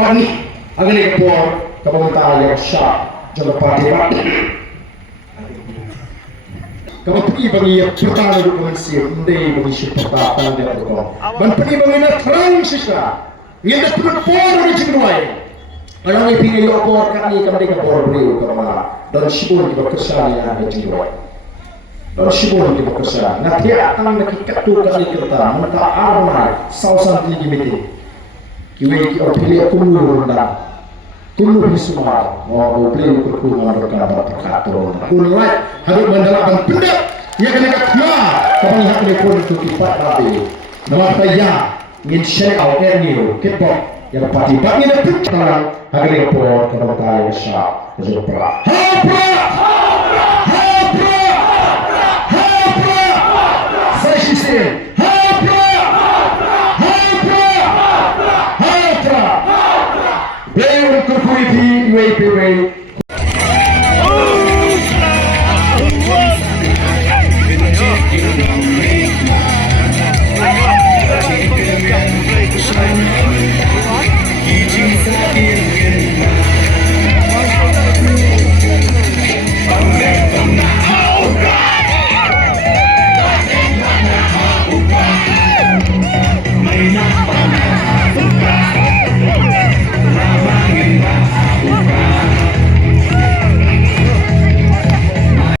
Bani, ang galing po, kapag yang siya, jangan pati ba? Kapag ibang iya, pertama ko man siya, hindi mo siya patatan din ako. Man pag ibang ina, terang siya. Ngayon na pinaporo ni Jinuay. Alam ako kami kami ka poro rin ko mga. Dan siya di ba kasali na ni Jinuay. Dan siya di ba kasali. Natiya ang nakikatukan ni kita, mga araw sausan tingimiti. Kiwi ki opili kumulu na. Kumulu semua. Mau opili kurku mau berkata terkatur. Ulai hadap mandalakan pendak. Ia kena kakma. Kapal hak ni pun tu kipat babi. Nama saya. Yang! Amen.